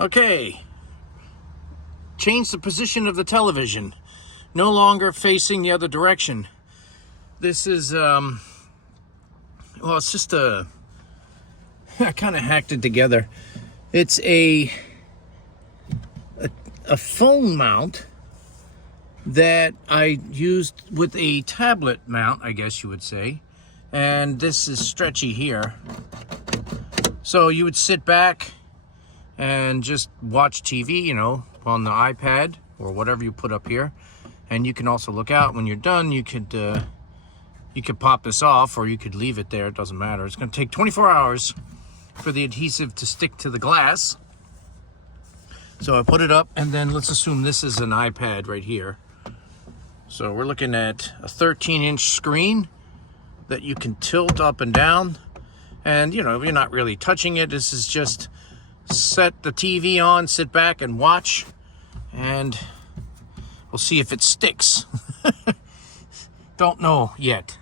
Okay, change the position of the television. No longer facing the other direction. This is, well, it's just I kind of hacked it together. It's a phone mount that I used with a tablet mount, I guess you would say. And this is stretchy here. So you would sit back and just watch TV, you know, on the iPad or whatever you put up here. And you can also look out. When you're done, you could pop this off, or you could leave it there. It doesn't matter. It's going to take 24 hours for the adhesive to stick to the glass. So I put it up, and then let's assume this is an iPad right here. So we're looking at a 13-inch screen that you can tilt up and down. And, you know, you're not really touching it. This is just set the TV on, sit back and watch, and we'll see if it sticks. Don't know yet.